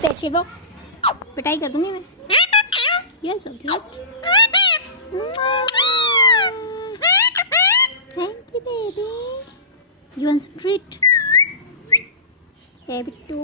कुत्ते शिवा, पिटाई कर दूंगी मैं। Yes okay, thank you baby, you want some treat baby to.